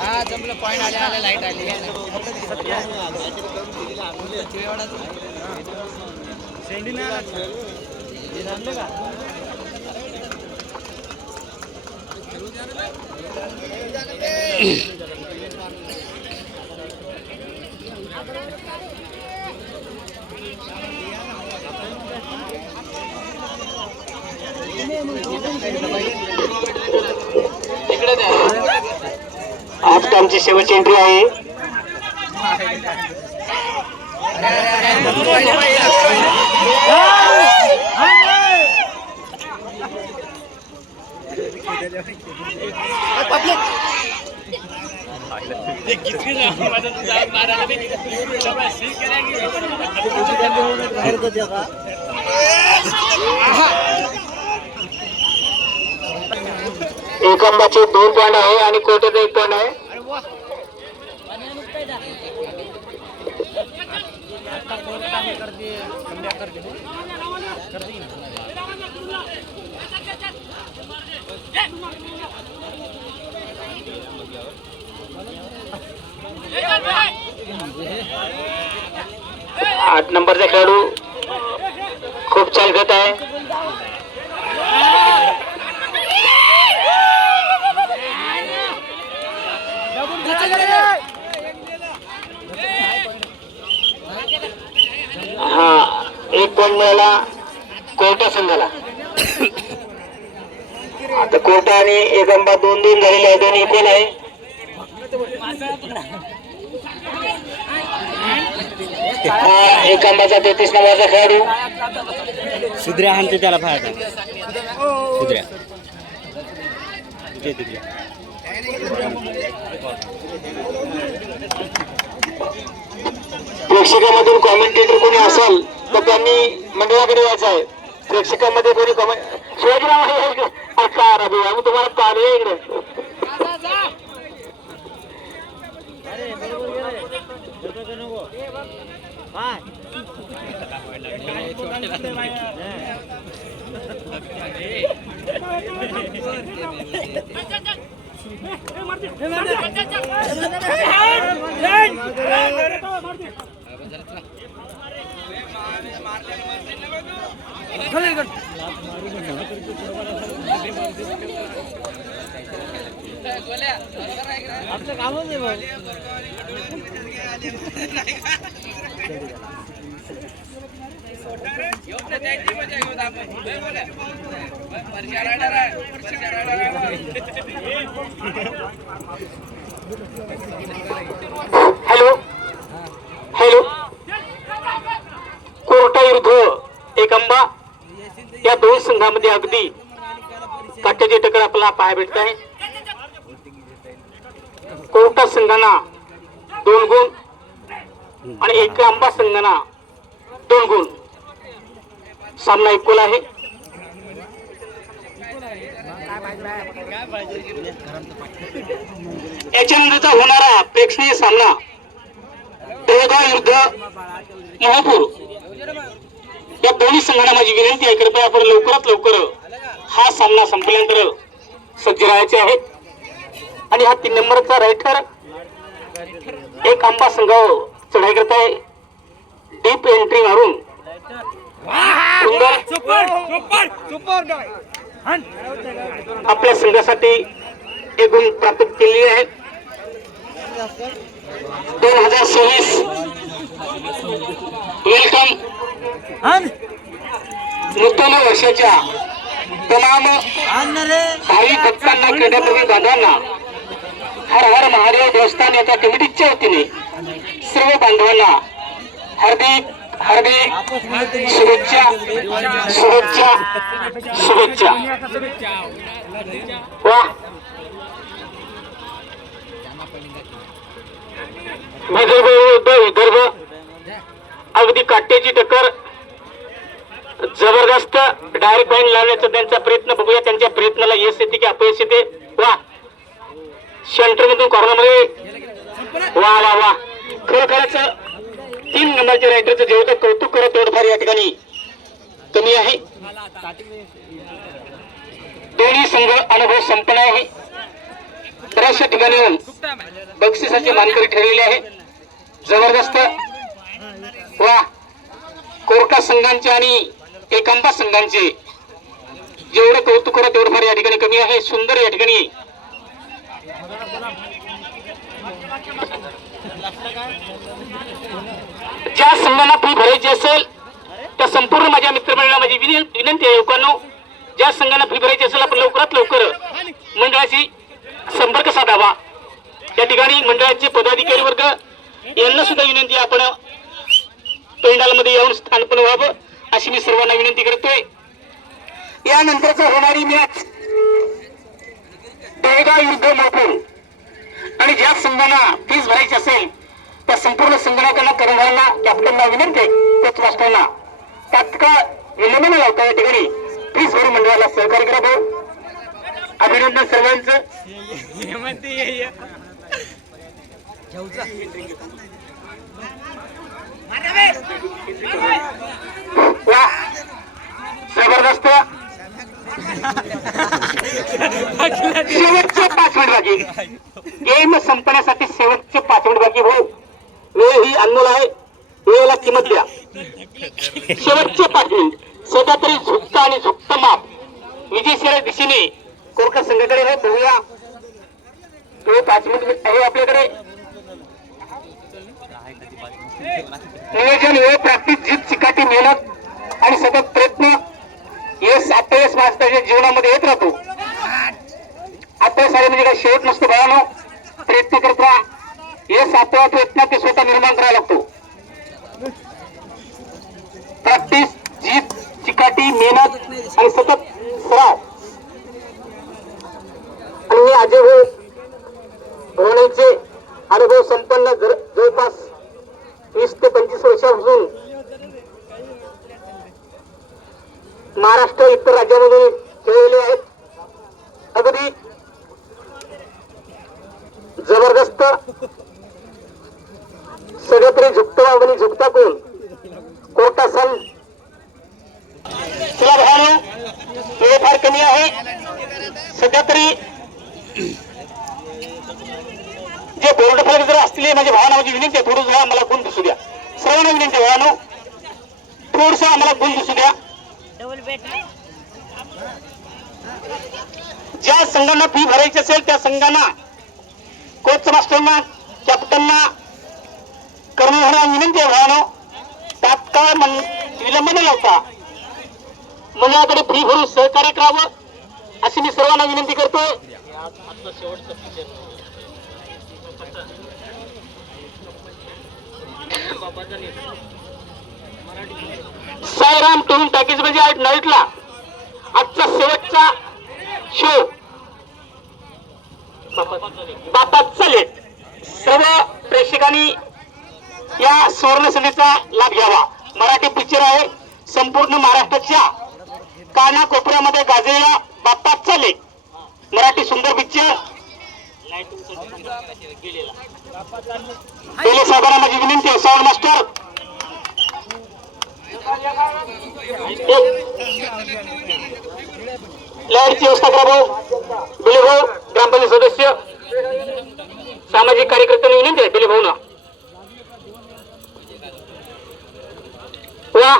हा जमलं पॉइंट आले लाईट आली का 8 टाइमची शेवटची एंट्री आहे. एकंबाचे 2 पॉइंट आहे आणि कोटेचे 1 पॉइंट आहे. आठ नंबरचा खेळाडू खूप चाल घेत आहे. हा 1 पॉइंट मिळाला कोर्टा संघाला. आता कोर्टा आणि एकंबा 2-2 झालेले आहे. दोन्ही इक्वल आहे. एकंबाचा 33 नंबरचा खेळाडू सुधऱ्या हाणते त्याला फायदा. सुधऱ्या प्रेक्षकांमधून कॉमेंटेटर कोणी असेल तर त्यांनी मंडळाकडे यायचं आहे. प्रेक्षकांमध्ये कोणी कॉमेंट शिवाजीराव का रवी आम्ही तुम्हाला पाणी आहे इकडे. आपलं कामच नाही भाऊ. हॅलो हॅलो कोर्टा विरुद्ध एकंबा या 2 संघामध्ये अगदी काट्याची टक्कर आपल्याला पाहायला भेटत आहे. कोर्टा संघांना 2 गुण आणि एकंबा संघांना 2 गुण. सामना इक्वल आहे. याच्यानंतरचा होणारा प्रेक्षणीय सामना बेळगाव युद्ध महापूर. या दोन्ही संघांना माझी विनंती आहे, कृपया आपण लवकरात लवकर हा सामना संपल्यानंतर सज्ज राहायचे आहे. आणि हा 3 नंबरचा रायटर एक आंबा संघावर चढाई करत आहे. डीप एंट्री मारून सुंदर आपल्या संघासाठी एक गुण प्राप्त केलेले आहेत. 2026 वेलकम. नूतन वर्षाच्या तमाम भावी भक्तांना, क्रीडाप्रेमी बांधवांना हर हर महादेव देवस्थान याच्या कमिटीच्या वतीने सर्व बांधवांना हार्दिक हार्दिक शुभेच्छा शुभेच्छा शुभेच्छा. वा विदर्भ अगदी काट्याची टक्कर, जबरदस्त डायरेक्ट बाईन लावण्याचा त्यांचा प्रयत्न. बघूया त्यांच्या प्रयत्नाला यश येते की अपयश येते. वा सेंटर मधून कॉर्नर मध्ये वा वा वा. खरोखरच 3 नंबरच्या रायटरचं जेवढं कौतुक करत तोडफार या ठिकाणी कमी आहे. दोन्ही संघ अनुभव संपन्न आहे. बऱ्याचशा ठिकाणी येऊन बक्षिसाचे मानकरी ठरलेले आहे. जबरदस्त वा. कोरका संघांचे आणि एकांबा संघांचे जेवढं कौतुक करत तेवढं या ठिकाणी कमी आहे. सुंदर या ठिकाणी ज्या संघांना फी भरायची असेल त्या संपूर्ण माझ्या मित्रमंडळाला माझी विनंती आहे. लोकांनो, ज्या संघांना फी भरायची असेल आपण लवकरात लवकर मंडळाशी संपर्क साधावा. त्या ठिकाणी मंडळाचे पदाधिकारी वर्ग यांना सुद्धा विनंती आहे, आपण पेंडालमध्ये येऊन स्थानपण व्हावं अशी मी सर्वांना विनंती करतोय. यानंतरचा होणारी मॅच बेळगाव युद्ध महापूर. आणि ज्या संघांना फीस भरायची असेल त्या संपूर्ण संघटनांना, कर्मचाऱ्यांना, कॅप्टनला विनंती आहे, कोच मास्टरना तात्काळ विलंब न लावता या ठिकाणी फीस भरून मंडळाला सहकार्य करावं. अभिनंदन सर्वांचं. जबरदस्त. शेवटचे 5 मिनिट बाकी. गेम संपण्यासाठी शेवटचे 5 मिनिट बाकी. भाऊ, वेळ ही अनमोल आहे, वेळेला किंमत द्या. शेवटचे 5 मिनिट. सध्या तरी झुकता आणि झुकतं माप विजयशिरा दिशेने कोरका संघाकडे आहे. बघूया, तो 5 मिनिट आहे आपल्याकडे. नियोजन, वेळ, प्रॅक्टिस, जीत, चिकाटी, मेहनत आणि सतत प्रयत्न यश अपयश माणसाच्या जीवनामध्ये येत राहतो. अपयश आले म्हणजे काही शेवट नसतो भावानो. प्रयत्न करत राहा. यश अपयश प्रयत्न ते स्वतः निर्माण करायला लागतो. प्रॅक्टिस, जीत, चिकाटी, मेहनत आणि सतत सराव. आणि हे अजय होण्याचे अनुभव संपन्न जवळपास 20 ते 25 वर्षापासून महाराष्ट्र इतर राज्यामध्ये खेळलेले आहेत. अगदी जबरदस्त. सगळं तरी झुकतो आणि झुकता कोण? कोर्टा सन. चला भावानो, वेळ फार कमी आहे. सध्या तरी जे बोर्ड फलक जर असले माझ्या भावांना माझी विनंती आहे, थोडं आम्हाला गुण दिसू द्या. सर्वांना विनंती आहे भावानो, थोडस आम्हाला गुण दिसू द्या. ज्या संघांना फी भरायची असेल त्या संघांना, कोच मास्टरना, कॅप्टनना, कर्मचाऱ्यांना विनंती आहे भावानो, तात्काळ विलंब न लावता मंडळाकडे फी भरून सहकार्य करावं अशी मी सर्वांना विनंती करतो. साईराम टून टॅकीज म्हणजे आज नाईटला आजचा शेवटचा शो बापाचा लेट. सर्व प्रेक्षकांनी या सुवर्ण संधीचा लाभ घ्यावा. मराठी पिक्चर आहे. संपूर्ण महाराष्ट्राच्या कानाकोपऱ्यामध्ये गाजलेला बापाचा लेट मराठी सुंदर पिक्चर पहिले साधारण माझी विनंती आहे साऊंड मास्टर लाईटची व्यवस्था करा भाऊ बिले भाऊ ग्रामपंचायत सदस्य सामाजिक कार्यकर्त्यांना विनंती आहे बिले भाऊ ना वा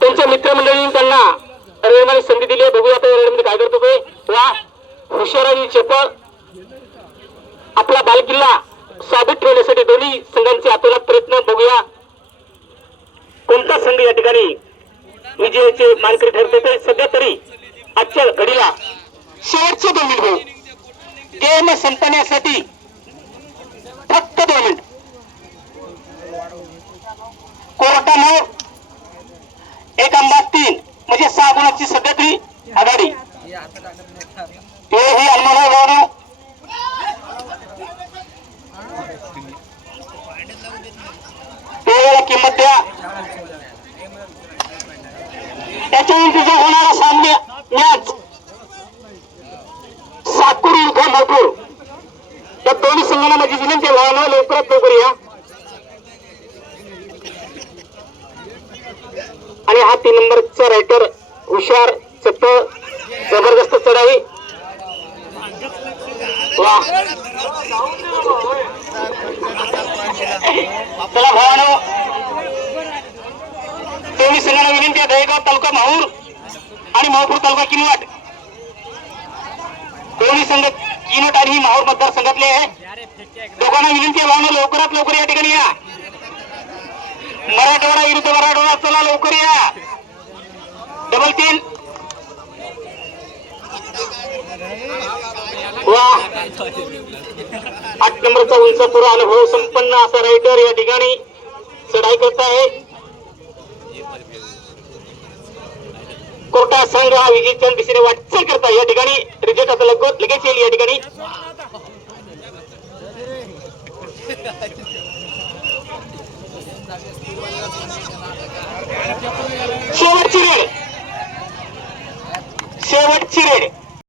त्यांच्या मित्रमंडळींनी त्यांना रविवारी संधी दिली आहे. बघूया आता रविवारी काय करतो ते वा हुशाराची चपळ आपला बालकिल्ला साबित ठेवण्यासाठी दोन्ही संघांचे आतोनात प्रयत्न. बघूया कोणता संघ या ठिकाणी विजयाचे मानकरी ठरते ते. सध्या तरी आजच्या घडीला शेवटचे 2 मिनिट भाऊ गेम संपण्यासाठी फक्त 2 मिनिट. कोर्टाने 1 अंदाज 3 म्हणजे 6 गुणांची सध्या तरी आघाडी. ही अनमोल गौरव वेळेला किंमत द्या. त्याच्या विरुद्ध होणारा सामना मॅच साकूर विरुद्ध मोठूर या दोन्ही संघांना माझी विनंती आहे लवकरात लवकर या. आणि हा 3 नंबरचा रायटर हुशार चपळ जबरदस्त चढाई. वा चला भावानो दोन्ही संघांना विनंती आहे. दहेगाव तालुका माहूर आणि माहूर तालुका किनवट दोन्ही संघ किनवट आणि माहूर मतदारसंघातले आहे. दोघांना विनंती आहे भावानो लवकरात लवकर या ठिकाणी या. मराठवाडा विरुद्ध मराठवाडा चला लवकर या. डबल 3 वा 8 नंबरचा उंचपुरा अनुभव संपन्न असा रायटर या ठिकाणी चढाई करत आहे. कोर्टा संघ हा विजयच्या दिशेने वाटचाल करत आहे. या ठिकाणी रिजेक्ट आता लगेच येईल. या ठिकाणी शेवटची रेड